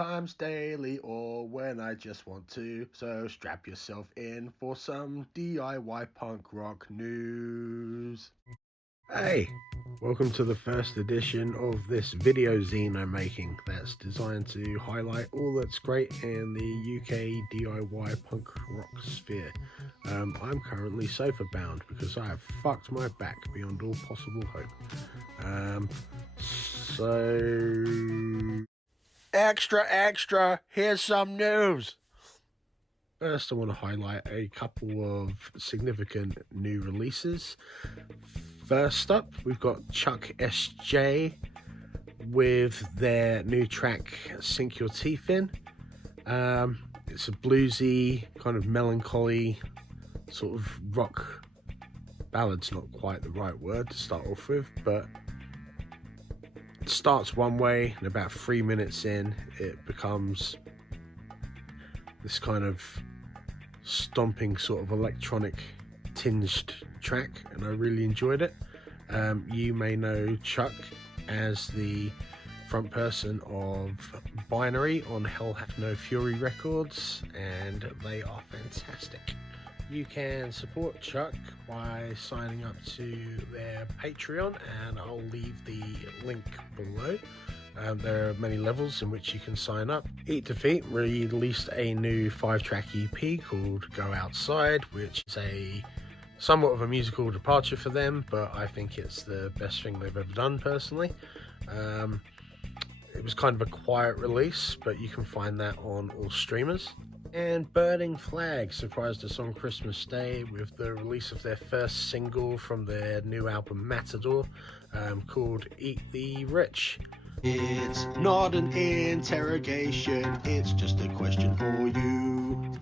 sometimes daily or when I just want to. So strap yourself in for some DIY punk rock news. Hey, welcome to the first edition of this video zine I'm making that's designed to highlight all that's great in the UK DIY punk rock sphere. I'm currently sofa bound because I have fucked my back beyond all possible hope. So extra, here's some news. First, I want to highlight a couple of significant new releases. First up, we've got Chuck SJ with their new track Sink Your Teeth In. It's a bluesy, kind of melancholy sort of rock ballad's not quite the right word to start off with, but it starts one way and about 3 minutes in it becomes this kind of stomping sort of electronic tinged track, and I really enjoyed it. You may know Chuck as the front person of Binary on Hell Hath No Fury Records, and they are fantastic. You can support Chuck by signing up to their Patreon, and I'll leave the link below. There are many levels in which you can sign up. INiiT Defeat released a new 5-track EP called Go Outside, which is somewhat of a musical departure for them, but I think it's the best thing they've ever done personally. It was kind of a quiet release, but you can find that on all streamers. And Burning Flag surprised us on Christmas Day with the release of their first single from their new album Matador, called Eat the Rich. It's not an interrogation, it's just a question for you.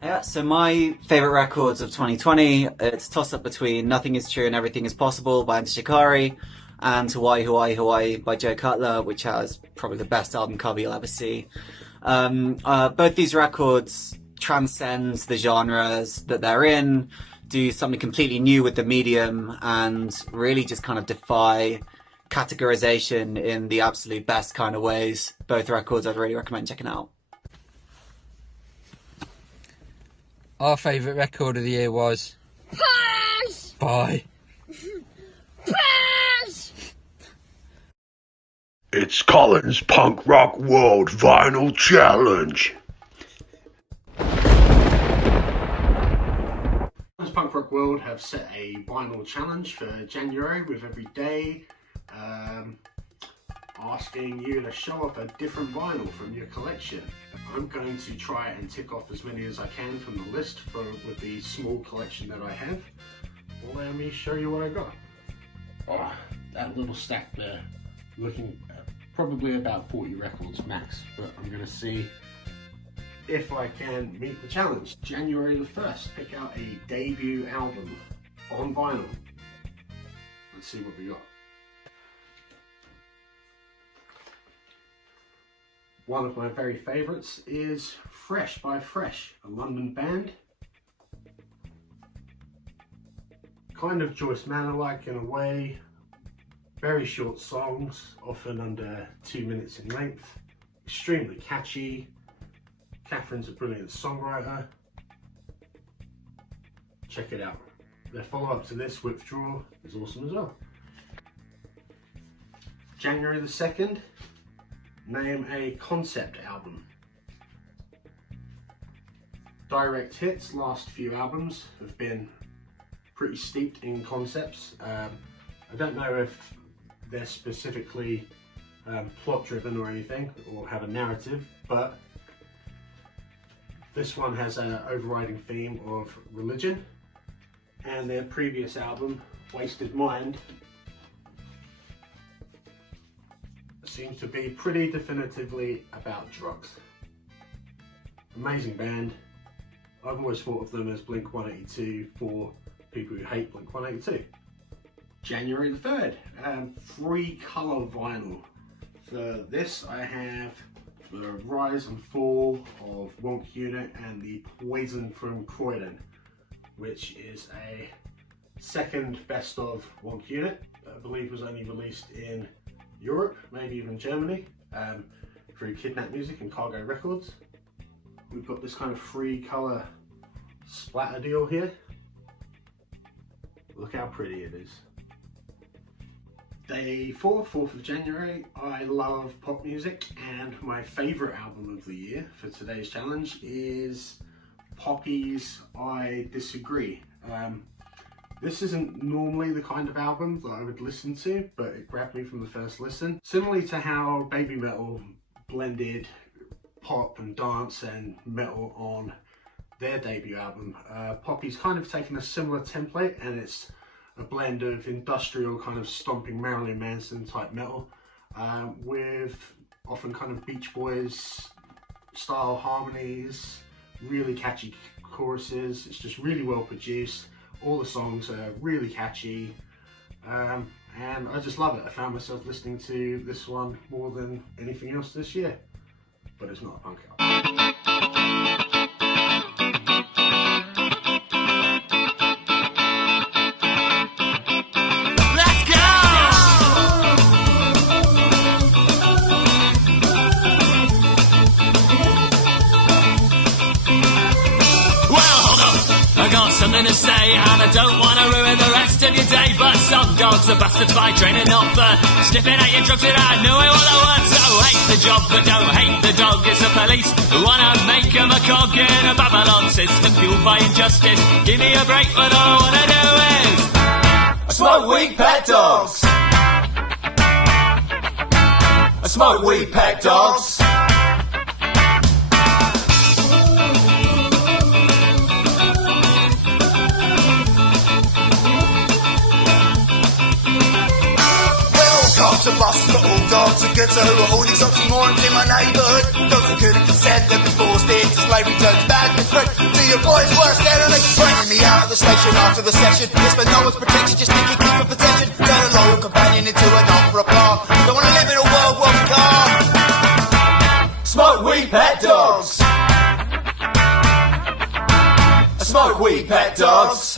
Yeah, so my favourite records of 2020, it's a toss-up between Nothing Is True and Everything Is Possible by Anta Shikari and Hawaii, Hawaii, Hawaii by Joe Cutler, which has probably the best album cover you'll ever see. Both these records transcend the genres that they're in, do something completely new with the medium, and really just kind of defy categorization in the absolute best kind of ways. Both records I'd really recommend checking out. Our favourite record of the year was Pass! Bye. Pass! It's Colin's Punk Rock World Vinyl Challenge. Colin's Punk Rock World have set a vinyl challenge for January with every day asking you to show off a different vinyl from your collection. I'm going to try and tick off as many as I can from the list with the small collection that I have. Allow me to show you what I got. Oh, that little stack there, looking at probably about 40 records max, but I'm going to see if I can meet the challenge. January the 1st, pick out a debut album on vinyl. Let's see what we got. One of my very favourites is Fresh by Fresh, a London band. Kind of Joyce Manor-like in a way. Very short songs, often under 2 minutes in length. Extremely catchy. Catherine's a brilliant songwriter. Check it out. Their follow-up to this, Withdraw, is awesome as well. January the 2nd. Name a concept album. Direct Hits' last few albums have been pretty steeped in concepts. I don't know if they're specifically plot driven or anything, or have a narrative, but this one has an overriding theme of religion, and their previous album, Wasted Mind, seems to be pretty definitively about drugs. Amazing band. I've always thought of them as Blink-182 for people who hate Blink-182. January the 3rd, free colour vinyl. For this I have the Rise and Fall of Wonk Unit and the Poison from Croydon, which is a second best of Wonk Unit. I believe was only released in Europe, maybe even Germany. through Kidnap Music and Cargo Records. We've got this kind of 3-colour splatter deal here. Look how pretty it is. Day 4, 4th of January. I love pop music, and my favourite album of the year for today's challenge is Poppy's I Disagree. This isn't normally the kind of album that I would listen to, but it grabbed me from the first listen. Similarly to how Baby Metal blended pop and dance and metal on their debut album, Poppy's kind of taken a similar template, and it's a blend of industrial kind of stomping Marilyn Manson type metal with often kind of Beach Boys style harmonies, really catchy choruses. It's just really well produced. All the songs are really catchy, and I just love it. I found myself listening to this one more than anything else this year, but it's not a punk album. Something to say, and I don't want to ruin the rest of your day, but some dogs are bastards by training up for sniffing at your drugs without knowing what I want. So hate the job, but don't hate the dog. It's the police who want to make them a cog in a Babylon system fueled by injustice. Give me a break, but all I want to do is I smoke weed, pet dogs. I smoke weed, pet dogs. To bust, but all dogs are good, so all these options more in my neighbourhood. Dogs who couldn't consent, they've been forced into slavery, turns bad and threat. Do your boys worse there, and they bringing me out of the station after the session. Yes, but no one's protection, just thinking keep for possession. Turn a loyal companion into an opera park. Don't wanna live in a world where we can't smoke weed, pet dogs. I smoke weed, pet dogs.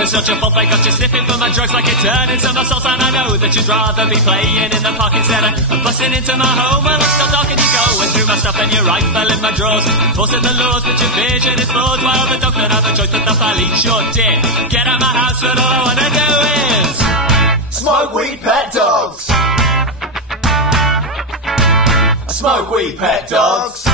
It's such a fault they got you sniffing for my drugs like it turned into my sauce. And I know that you'd rather be playing in the park instead of busting into my home. Well, it's still dark and you're going through my stuff and your rifle in my drawers, forcing the laws, but your vision is flawed. While the dog don't have a choice but the police sure did. Get out my house, but all I wanna do is smoke weed, pet dogs. I smoke weed, pet dogs.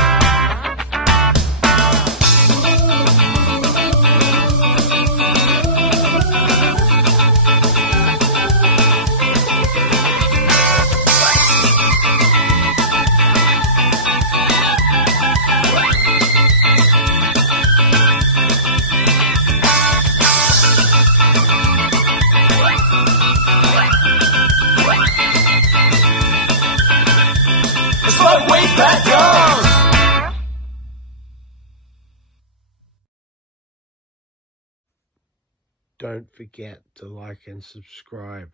Don't forget to like and subscribe.